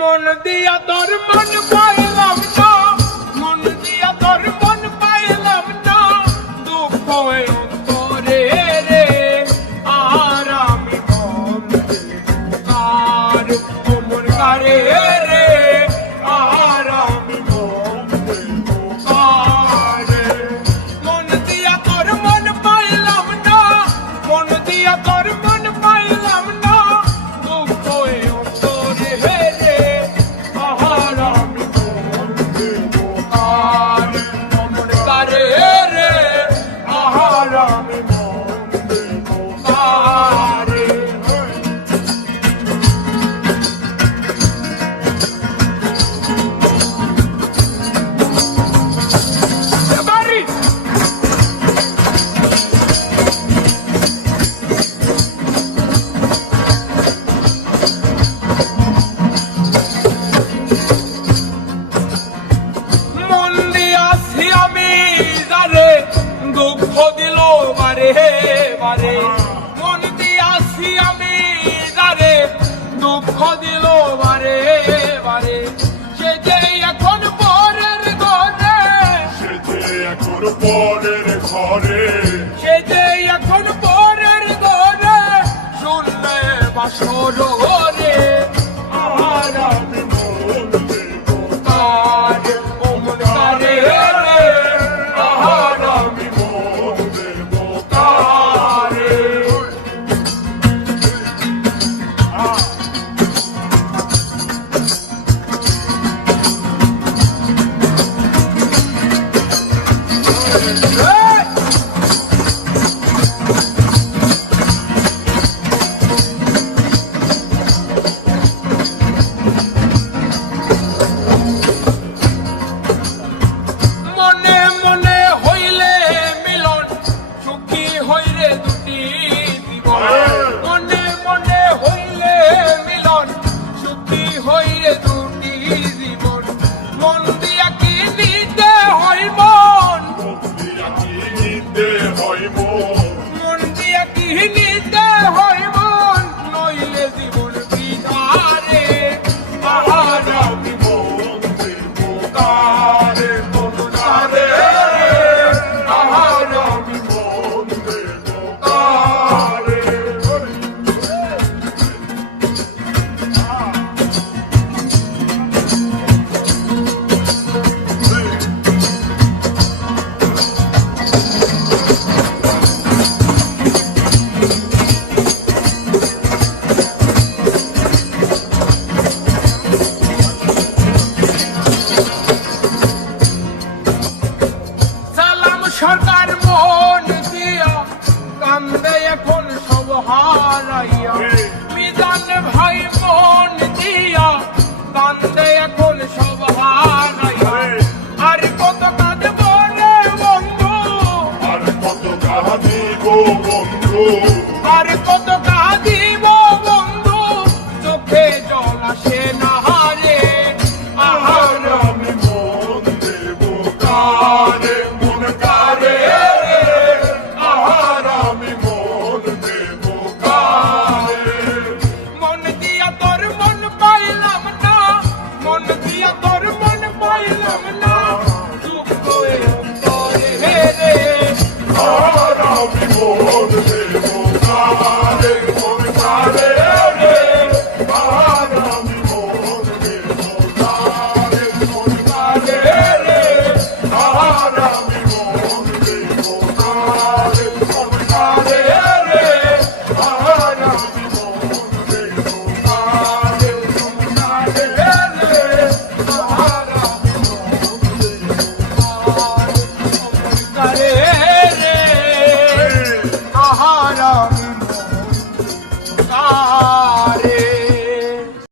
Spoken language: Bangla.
মন দিয়া তোর মন পাইলাম না, মন দিয়া তোর মন পাইলাম না, দুঃখ অন্তরে রে, আর আমি মন কার মন কারে রে, আর আমি মন কার। মন দিয়া তোর মন পাইলাম না, মন দিয়া তোর মন পাইলাম না, দুঃখ অন্তরে রে, আর আমি মন কার মন কারে রে, আর আমি মন কার। বাড়ি মন দিয়াছি আমি যারে, দুঃখ দিল বারে বারে, মন দিয়াছি আমি যারে, দুঃখ দিল বারে বারে, সে যে এখন পরের ঘরে, সে যে এখন পরের ঘরে, সে যে এখন পরের ঘরে, শুনলে বাসর রে, আর আমি মন দেব কার ও মন কারে রে, আর আমি মন দেব কার। মনে মনে হইলে মিলন, সুখী হইরে দুটি জীবন, মনে মনে হইলে মিলন, সুখী হইরে দুটি জীবন, মন দিয়া কি নিতে হয় মন, দিয়া কি নিতে হয় মন, মন দিয়া কি নিতে হয় মন, নইলে জীবন বিধারে, আর আমি মন দেব কার মন কারে, আর আমি মন দেব কার। সালাম সরকার মন দিয়া, কান্দে এখন সব হারাইয়া, মিজান ভাই মন দিয়া, কান্দে এখন সব হারাইয়া, আর কত কাঁদব রে বন্ধু, আর কত কাঁদিব বন্ধু, আর কত